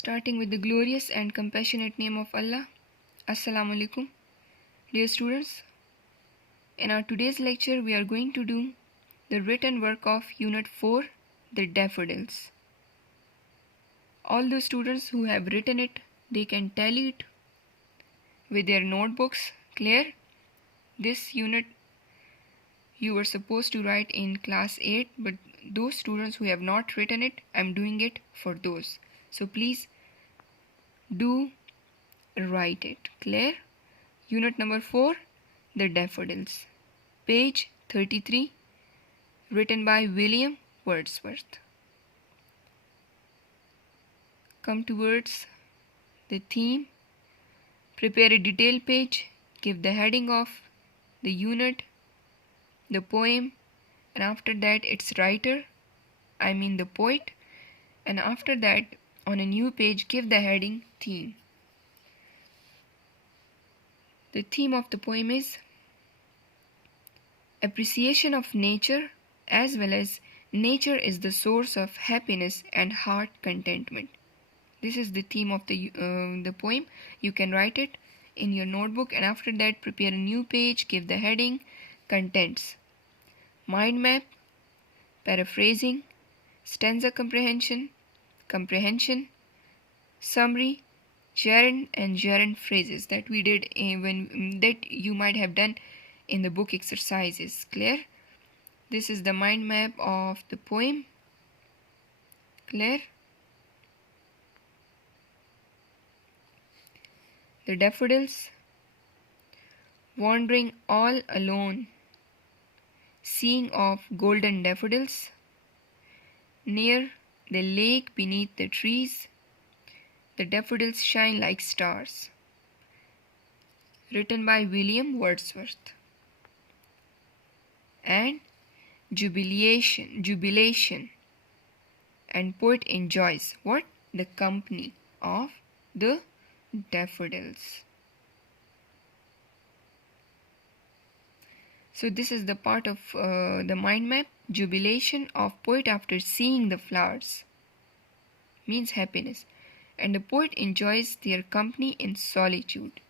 Starting with the glorious and compassionate name of Allah. Assalamu alaikum. Dear students, in our today's lecture we are going to do the written work of Unit 4, The Daffodils. All those students who have written it, they can tally it with their notebooks. Clear? This unit you were supposed to write in class 8, but those students who have not written it, I am doing it for those. So please do write it. Clear? Unit number 4, The Daffodils. Page 33, written by William Wordsworth. Come towards the theme. Prepare a detailed page. Give the heading of the unit, the poem, and after that its writer, I mean the poet, and after that on a new page give the heading theme. The theme of the poem is appreciation of nature, as well as nature is the source of happiness and heart contentment. This is the theme of the poem. You can write it in your notebook, and after that prepare a new page, give the heading contents, mind map, paraphrasing, stanza comprehension, summary, gerund and gerund phrases that we did that you might have done in the book exercises. Clear? This is the mind map of the poem. Clear? The daffodils. Wandering all alone, seeing of golden daffodils, near the lake beneath the trees, the daffodils shine like stars. Written by William Wordsworth. And jubilation, and poet enjoys what? The company of the daffodils. So this is the part of the mind map. Jubilation of poet after seeing the flowers means happiness, and the poet enjoys their company in solitude.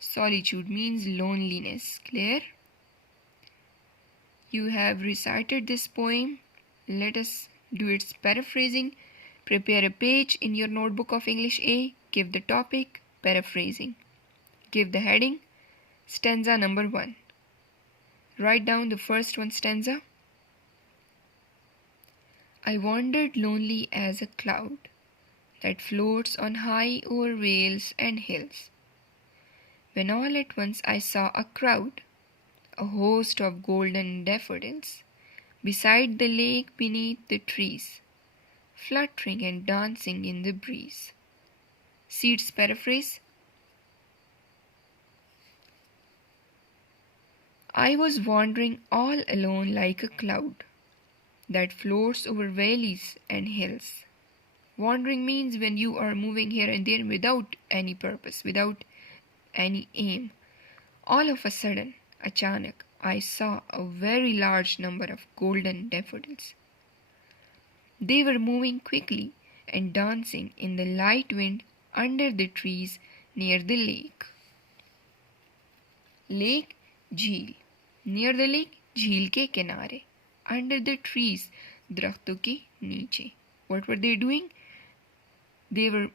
Solitude means loneliness. Clear? You have recited this poem. Let us do its paraphrasing. Prepare a page in your notebook of English A. Give the topic, paraphrasing. Give the heading, stanza number 1. Write down the first one stanza. I wandered lonely as a cloud that floats on high o'er vales and hills, when all at once I saw a crowd, a host of golden daffodils, beside the lake beneath the trees, fluttering and dancing in the breeze. See its paraphrase. I was wandering all alone like a cloud that floats over valleys and hills. Wandering means when you are moving here and there without any purpose, without any aim. All of a sudden, achanak, I saw a very large number of golden daffodils. They were moving quickly and dancing in the light wind under the trees near the lake. Lake, झील. Near the lake, झील के किनारे. Under the trees, दरख्तों के नीचे. What were they doing? They were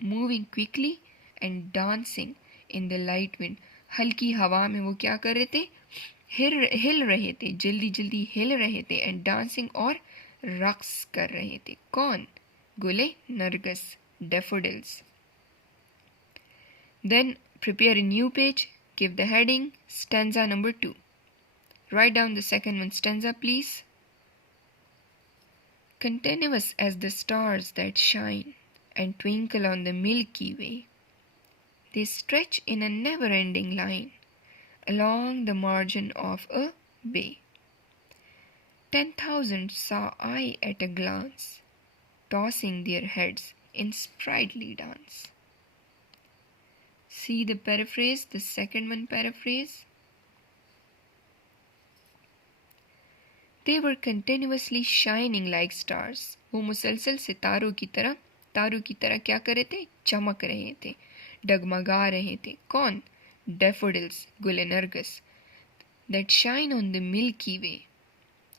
moving quickly and dancing in the light wind. हल्की हवा में वो क्या कर रहे थे? हिल रहे थे, जल्दी जल्दी हिल रहे थे, and dancing और रक्स कर रहे थे. कौन? गुले नरगस, daffodils. Then prepare a new page. Give the heading, stanza number 2. Write down the second one stanza, please. Continuous as the stars that shine and twinkle on the Milky Way, they stretch in a never-ending line along the margin of a bay. 10,000 saw I at a glance, tossing their heads in sprightly dance. See the paraphrase, the second one paraphrase. They were continuously shining like stars. वो मुसलसल सितारों की तरह सितारों की तरह क्या कर रहे थे, चमक रहे थे, डगमगा रहे थे। कौन? डैफोडिल्स, गुलनर्गिस, that shine on the milky way,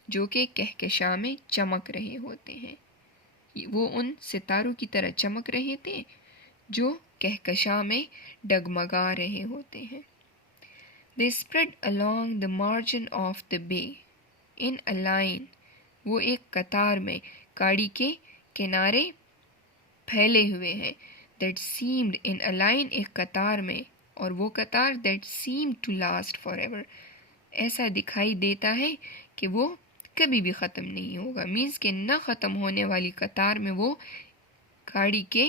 जो कि कहकशां में चमक रहे होते हैं। वो उन सितारों की तरह चमक रहे थे जो कहकशां में डगमगा रहे होते हैं। They spread along the margin of the bay in a line, वो एक कतार में खाड़ी के किनारे फैले हुए हैं। That seemed in a line, एक कतार में, और वो कतार that seemed to last forever, ऐसा दिखाई देता है कि वो कभी भी ख़त्म नहीं होगा। मीन्स के न ख़त्म होने वाली कतार में वो खाड़ी के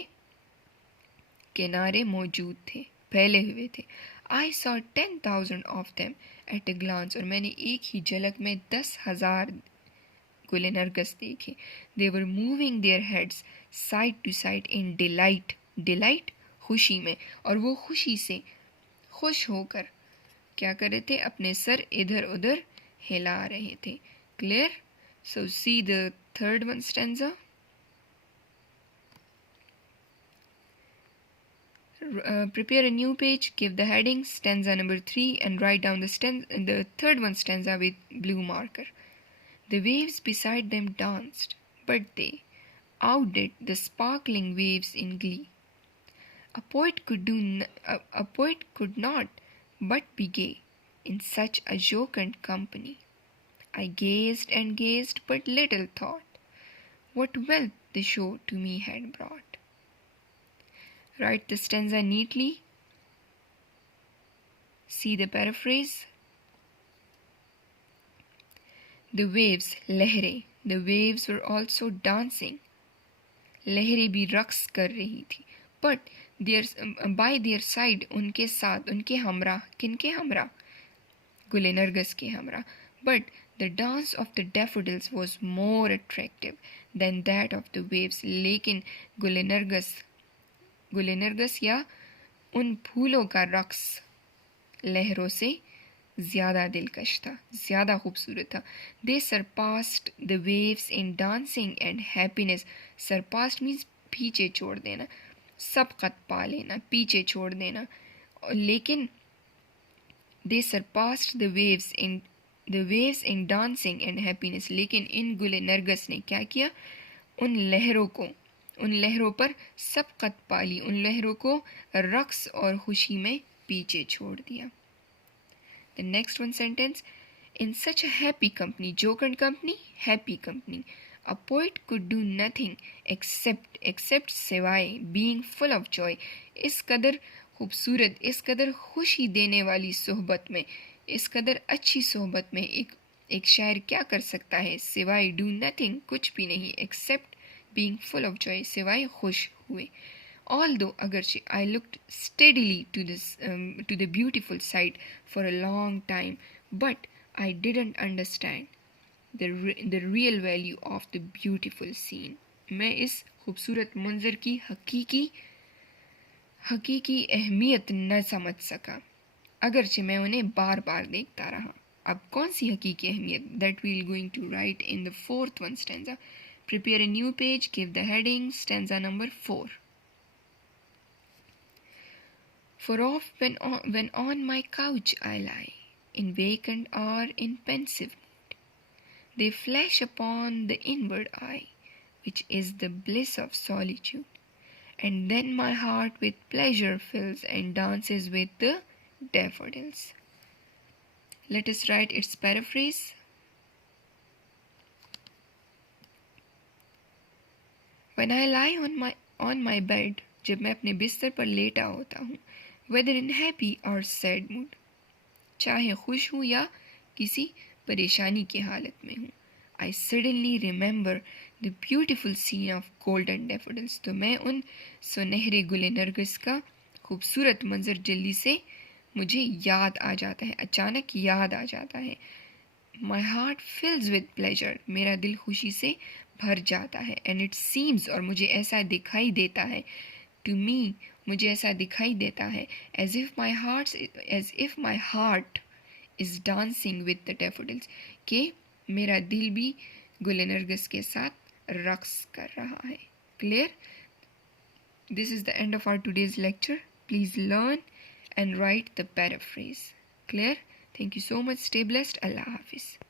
किनारे मौजूद थे, फैले हुए थे। I saw 10,000 of them at a glance, और मैंने एक ही झलक में 10,000 गुलनर्गिस देखे। They were moving their heads side to side in delight, delight खुशी में, और वो खुशी से खुश होकर क्या कर रहे थे, अपने सर इधर उधर हिला रहे थे। Clear? So see the third one stanza. Prepare a new page, give the heading stanza number 3 and write down the third one stanza with blue marker. The waves beside them danced, but they outdid the sparkling waves in glee. A poet could not but be gay in such a jocund company. I gazed and gazed, but little thought what wealth the show to me had brought. Write the stanza neatly. See the paraphrase. The waves, लहरें, the waves were also dancing. लहरें भी रक्स कर रही थी. But by their side, उनके साथ, उनके हमरा, किनके हमरा? गुलनर्गिस के हमरा. But the dance of the daffodils was more attractive than that of the waves. लेकिन गुलनर्गिस या उन फूलों का रक्स लहरों से ज़्यादा दिलकश था, ज़्यादा खूबसूरत था। They surpassed the waves in dancing and happiness. Surpassed means पीछे छोड़ देना, सबकत पा लेना, पीछे छोड़ देना। लेकिन they surpassed the waves in dancing and happiness. लेकिन इन गुलनर्गिस ने क्या किया? उन लहरों पर सबकत पा ली, उन लहरों को रक्स और खुशी में पीछे छोड़ दिया। The next one sentence. In such a happy company, jocund company, happy company, a poet could do nothing except सिवाय being full of joy. इस कदर खूबसूरत, इस कदर खुशी देने वाली सोहबत में, इस कदर अच्छी सोहबत में एक शायर क्या कर सकता है? सिवाय do nothing, कुछ भी नहीं, except being full of joy, सिवाय खुश हुए। Although अगरचे I looked steadily to the beautiful sight for a long time, but I didn't understand the real value of the beautiful scene. मैं इस खूबसूरत मंजर की हकीकी अहमियत न समझ सका, अगरचे मैं उन्हें बार बार देखता रहा। अब कौन सी हकीकी अहमियत? That we'll going to write in the fourth one stanza. Prepare a new page, give the heading stanza number 4. For oft when on my couch I lie, in vacant or in pensive mood, they flash upon the inward eye, which is the bliss of solitude. And then my heart with pleasure fills and dances with the daffodils. Let us write its paraphrase. When I lie on my bed, जब मैं अपने बिस्तर पर लेटा होता हूँ, whether in happy or sad mood, चाहे खुश हूँ या किसी परेशानी की हालत में हूँ, I suddenly remember the beautiful scene of golden daffodils. तो मैं उन सुनहरे गुलनर्गिस का खूबसूरत मंजर जल्दी से मुझे याद आ जाता है, अचानक याद आ जाता है। My heart fills with pleasure, मेरा दिल खुशी से भर जाता है। And it seems, और मुझे ऐसा दिखाई देता है, to me, मुझे ऐसा दिखाई देता है, as if my heart is dancing with the daffodils, कि मेरा दिल भी गुलनर्गिस के साथ रक्स कर रहा है। Clear? This is the end of our today's lecture. Please learn and write the paraphrase. Clear? Thank you so much. Stay blessed. Allah Hafiz.